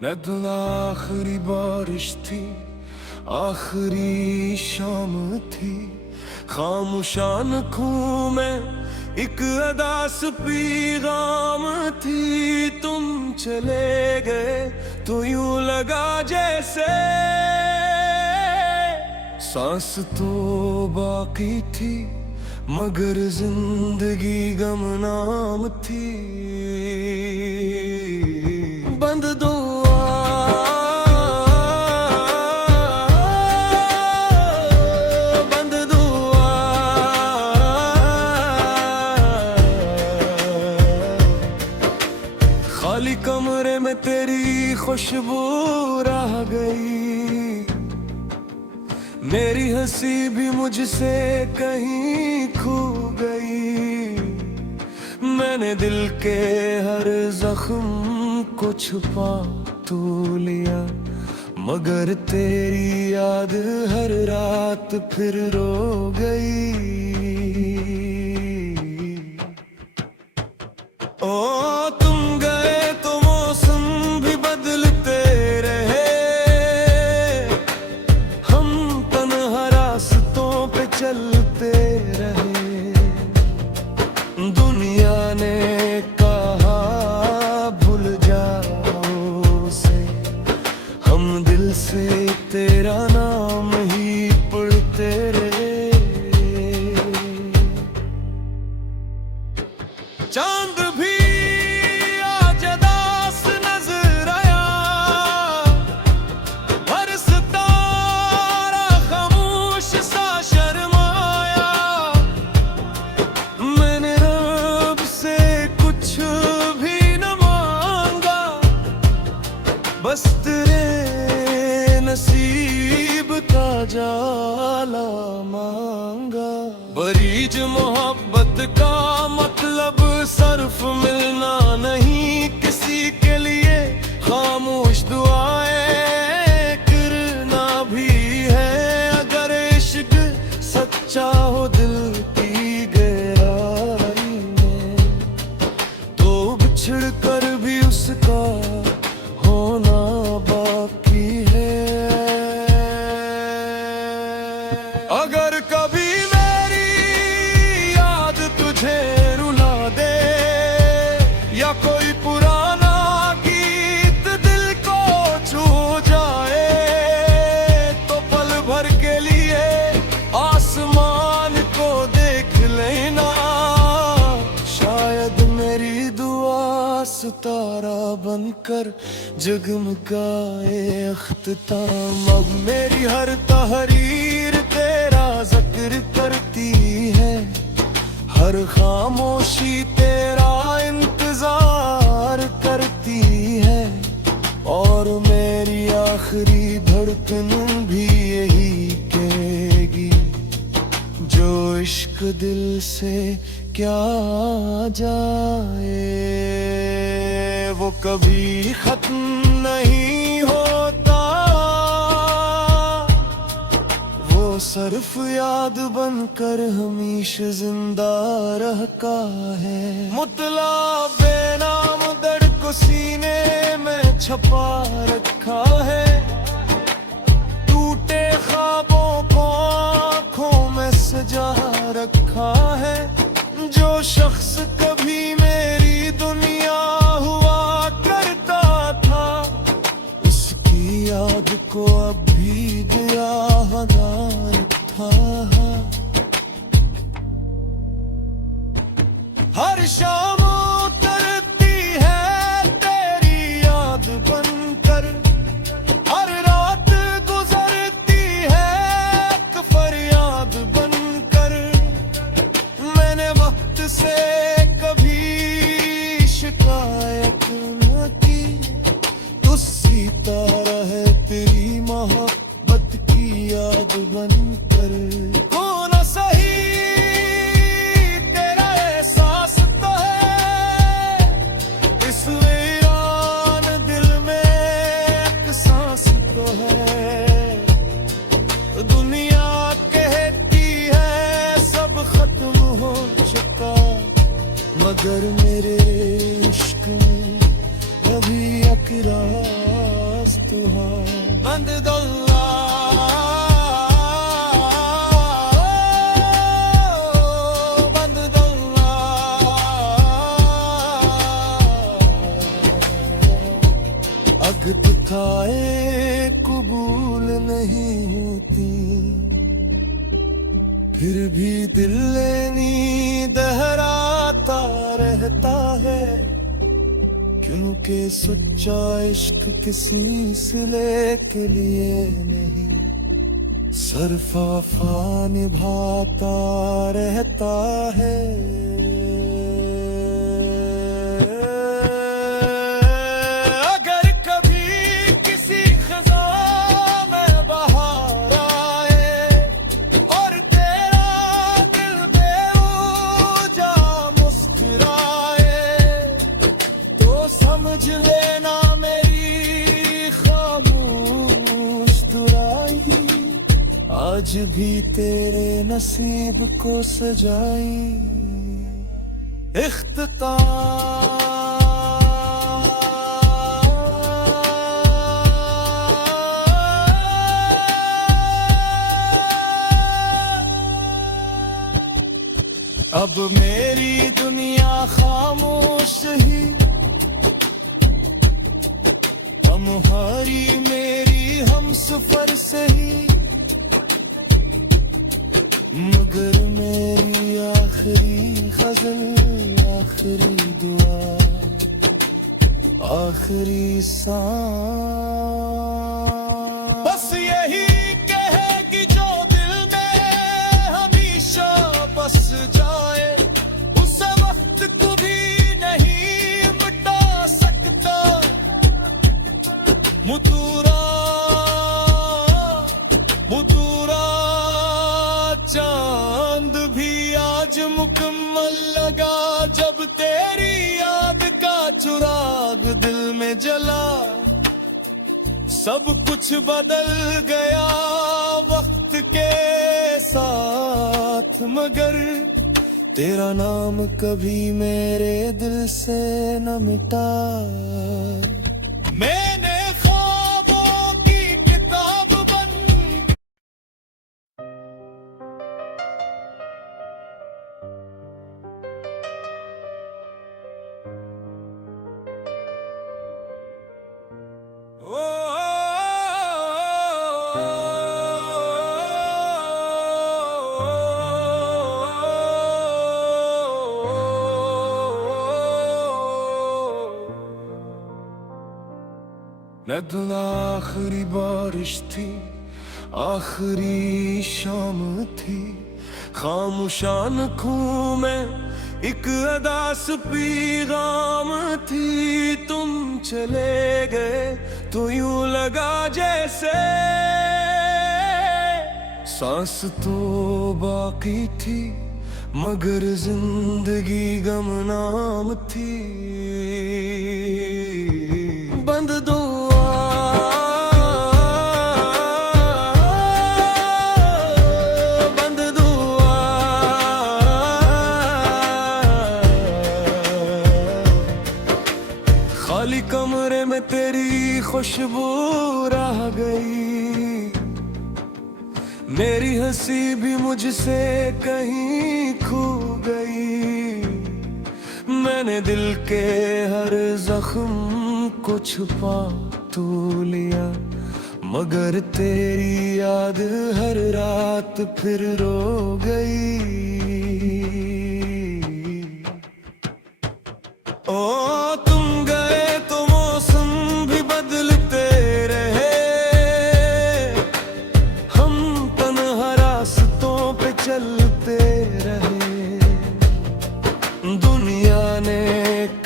नद आखिरी बारिश थी, आखिरी शाम थी, खामोशान खूं में एक अदास पैगाम थी। तुम चले गए तो यूं लगा जैसे सांस तो बाकी थी, मगर जिंदगी गमनाम थी। बंद दुआ, बंद दुआ, खाली कमरे में तेरी खुशबू रह गई, मेरी हंसी भी मुझसे कहीं खो गई। मैंने दिल के हर जख्म को छुपा तो लिया, मगर तेरी याद हर रात फिर रो गई। ओ तुम गए तो मौसम भी बदलते रहे, हम तन्हा रास्तों पे चलते रहे। दुनिया ने कहा भूल जाओ उसे, हम दिल से तेरा नाम ही पढ़ते रहे। चांद भी आज उदास नजर आया, हर सितारा खामोश सा शर्माया। मैंने रब से कुछ भी न मांगा, बस तेरे नसीब का जाला मांगा। बरीज मोहब्बत का मतलब सर्फ मिलना नहीं किसी के लिए, खामोश दुआएं करना भी है। अगर इश्क सच्चा हो दिल की गहराई में, तो बिछड़ कर भी उसका होना बाकी है। अगर कभी मेरी याद तुझे रुला दे, या कोई पुराना गीत दिल को छू जाए, तो पल भर के लिए आसमान को देख लेना। शायद मेरी दुआ सितारा बनकर जगमगाए अख्ताम। अब मेरी हर तहरीर तेरा जिक्र करती है, हर खामोशी तेरा इंतजार करती है। और मेरी आखिरी धड़कन भी यही कहेगी, जो इश्क दिल से क्या जाए वो कभी खत्म नहीं होता। वो सिर्फ याद बनकर हमेशा जिंदा रहता है। मुतला बेनाम दर्द को सीने में छपा रखा है, टूटे ख्वाबों को आँखों में सजा रखा है। जो शख्स कभी मेरी दुनिया हुआ करता था, उसकी याद को अब भी दिया हजार था। हर शाम उतरती है तेरी याद बनकर, हर रात गुजरती है एक फरियाद बनकर। मैंने वक्त से कभी शिकायत न की, तू सीता रहे तेरी मोहब्बत की याद बनकर। होना सही तेरा एहसास तो है, इस वीरान दिल में एक सांस तो है। दुनिया कहती है सब खत्म हो चुका, मगर मेरे इश्क में अभी अकरार फिर भी दिल नींद दहराता रहता है, क्योंकि सच्चा इश्क किसी सिले के लिए नहीं, सरफाफा निभाता रहता है। अगर कभी किसी खज़ां में बहार आए और तेरा दिल बेवजह मुस्कुराए, तो समझ लेना मेरी खामोश दुआएं आज भी तेरे नसीब को सजाई। अब मेरी दुनिया खामोश ही, हमारी मेरी हम सफर से ही, मगर मेरी आखिरी गजल, आखिरी दुआ, आखिरी सांस बस यही कहेगी जो दिल में हमेशा बस जाए। उस वक्त को भी नहीं मिटा सकता मुतूरा मुतूरा चांद भी आज मुकम्मल लगा जब तेरी याद का चिराग दिल में जला। सब कुछ बदल गया वक्त के साथ, मगर तेरा नाम कभी मेरे दिल से न मिटा। मैंने ख्वाबों की किताब बंद नद आखिरी बारिश थी, आखिरी शाम थी, खामोशान खूं में एक अदास पैगाम थी। तुम चले गए तो यूं लगा जैसे सांस तो बाकी थी, मगर जिंदगी गमनाम थी। बंद दो खाली कमरे में तेरी खुशबू रह गई, मेरी हंसी भी मुझसे कहीं खो गई। मैंने दिल के हर जख्म को छुपा तो लिया, मगर तेरी याद हर रात फिर रो गई। ओ तुम गए तो मौसम भी बदलते रहे, हम तन्हा रास्तों पे चलते रहे। दुनिया ने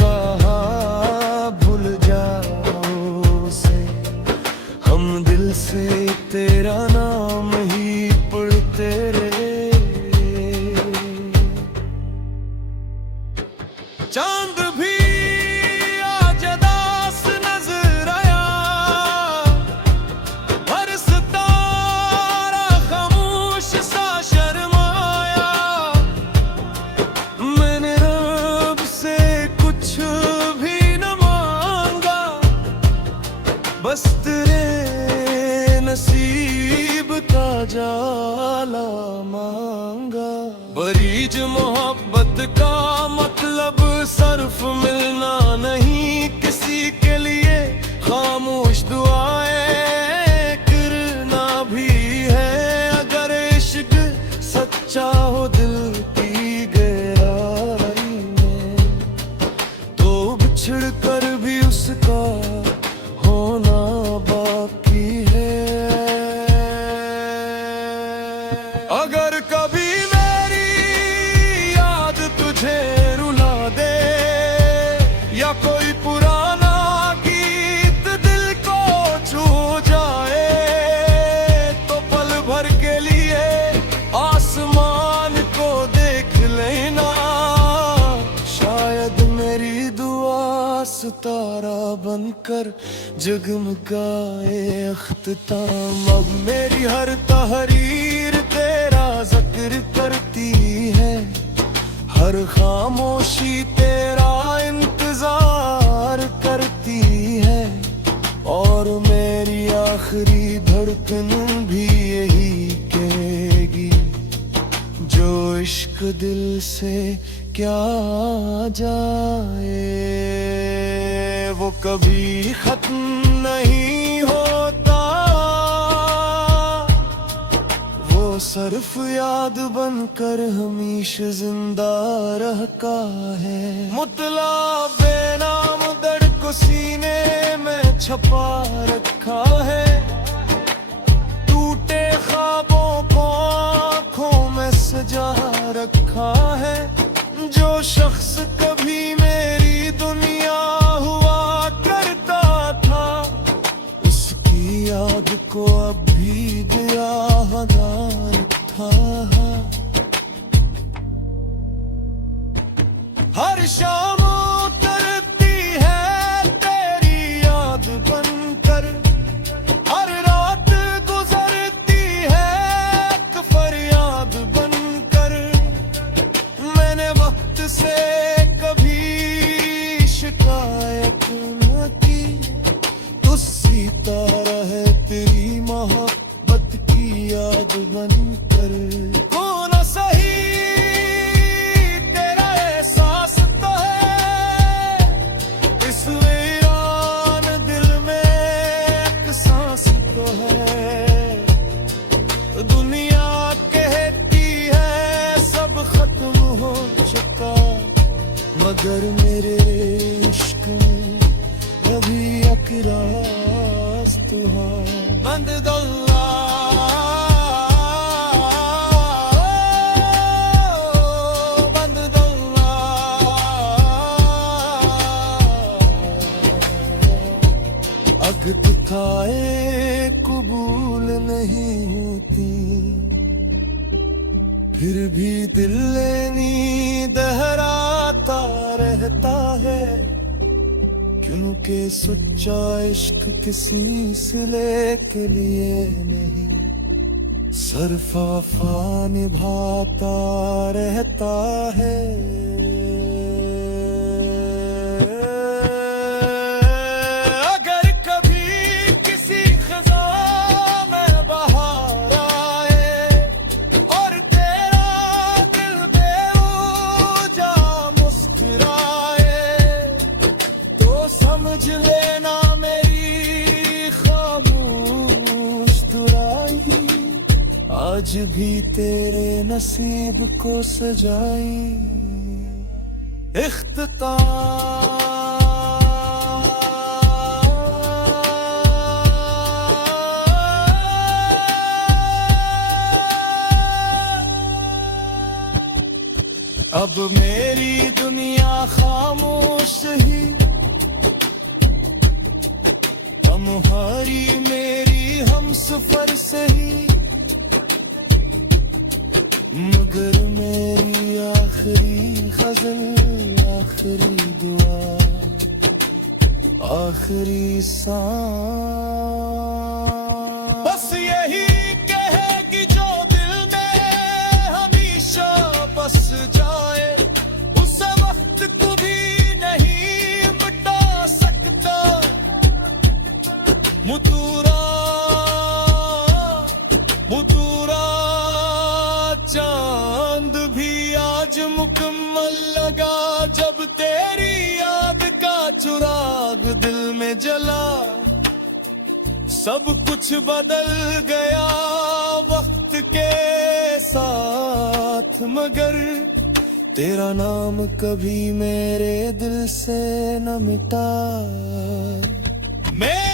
कहा भूल जाओ उसे, हम दिल से तेरा नाम ही पढ़ते रहे। चांद भी आज उदास नजर आया, हर सितारा खामोश सा शर्माया। मैंने रब से कुछ भी न मांगा, बस तेरे नसीब का जाला मांगा। बरीज मोहब्बत का मतलब सर्फ मिलना नहीं किसी के लिए, खामोश दुआएं करना भी है अगर इश्क सच्चा अगर कभी मेरी याद तुझे रुला दे या कोई पुराना गीत दिल को छू जाए, तो पल भर के लिए आसमान को देख लेना। शायद मेरी दुआ सितारा बनकर जगमगाए अख्ताम। अब मेरी हर तहरीर तेरा जिक्र करती है, हर खामोशी तेरा इंतजार करती है, और मेरी आखिरी धड़कन भी यही कहेगी, जो इश्क दिल से क्या जाए वो कभी खत्म नहीं होता। वो सिर्फ याद बनकर हमेशा जिंदा रहता है। मुतला बेनाम दर्द को सीने में छपा रखा है, टूटे ख्वाबों को आँखों में सजा रखा है। जो शख्स कभी मेरी दुनिया हुआ करता था, उसकी याद को अब भी दिया हजार था। हर शाम उतरती है तेरी याद बनकर, हर रात गुजरती है एक फरियाद बनकर। मैंने वक्त से कभी शिकायत न की, तुझसी तरह है तेरी मोहब्बत की याद बनकर। कौन सही तेरा एहसास तो है, इस वीरान दिल में एक सांस तो है। दुनिया कहती है सब खत्म हो चुका, मगर मेरे इश्क में अभी एक राज तो है। बंद दौला बंद दौला, अग दिखाए कबूल नहीं होती, फिर भी दिल लेनी दहराता रहता है। क्योंकि सच्चा इश्क किसी सिले के लिए नहीं, सिर्फ वफा निभाता रहता है। अगर कभी किसी खज़ां में बहार आए और तेरा दिल बेवजह मुस्कुराए, तो समझ लेना मेरी खामोश दुआएं आज भी तेरे नसीब को सजाई। अब मेरी दुनिया खामोश ही, तुम्हारी मेरी हम सफर सही, मगर मेरी आखिरी गजल, आखिरी दुआ, आखिरी सांस बस यही कहेगी जो दिल में हमेशा बस जाए। उस वक्त को भी नहीं मिटा सकता मुतूरा, मुतूरा चांद भी आज मुकम्मल लगा, जब तेरी याद का चुराग दिल में जला। सब कुछ बदल गया वक्त के साथ, मगर तेरा नाम कभी मेरे दिल से न मिटा। मैं